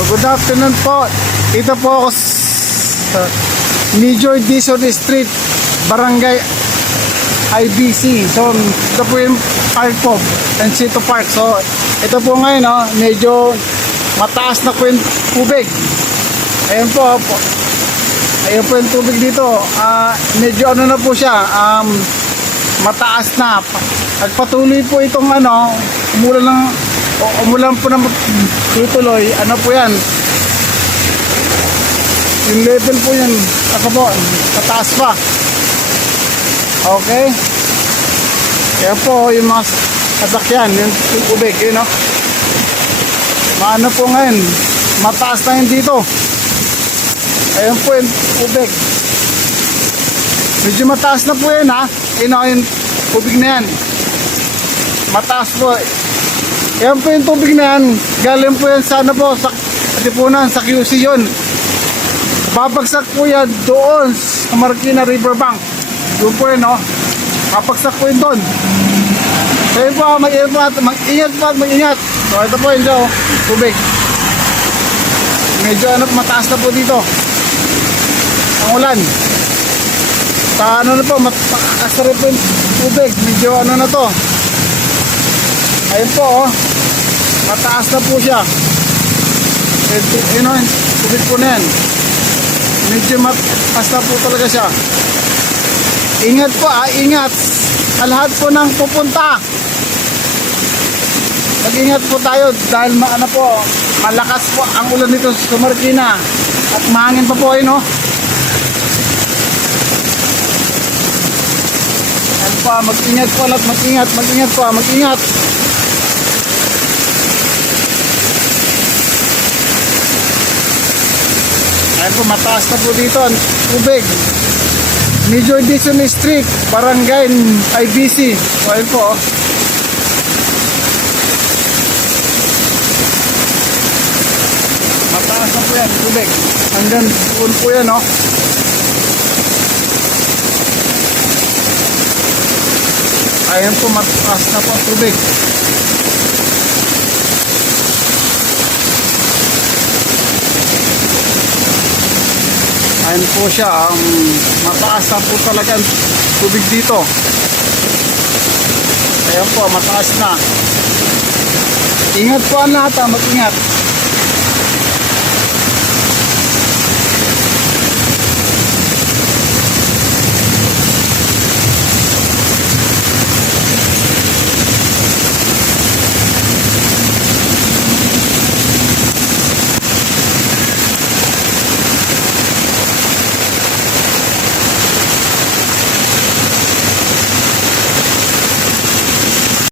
Good afternoon po. Ito po ako sa Major Dizon Street, Barangay IBC. So, ito po yung park po, Encito Park. So, ito po ngayon, medyo mataas na po yung tubig. Ayan po. Ayan po yung tubig dito. Medyo ano na po siya, mataas na. Pagpatuloy po itong umulan po na tutuloy, ano po yan, yung level po yan, mataas pa. Okay, kaya po yung mga sasakyan, yung tubig, maano po ngayon, mataas na yun dito. Ayan po yung tubig, medyo mataas na po yan, yung tubig na yan, mataas po. Yan po yung tubig na yan, galing po yan sa sa Katipunan, sa QC yun. Babagsak po yan doon sa Marikina Riverbank. Doon po yun, babagsak po yun doon. So yun po, mag-ingat. So ito po yun, tubig. Medyo mataas na po dito ang ulan. Sa na po, mataas na rin po yung tubig. Medyo na to. Ayun po, mataas na po siya. Tubig po na yan. Medyo mataas na po talaga siya. Ingat po, ingat. Sa lahat po ng pupunta, mag-ingat po tayo dahil malakas po ang ulan dito sa Marikina at mahangin pa po, Ayan po, mag-ingat po lahat, mag-ingat. Ayan po, mataas na po dito ang tubig. Major Dizon Street, Barangay IBC. So, ayan po. Mataas na po yan, tubig. Hanggang doon po yan, Ayan po, mataas na po ang tubig. Ayan po siya, mataas na po talaga ang tubig dito. Ayan po, mataas na. Ingat po ang lahat, mag-ingat.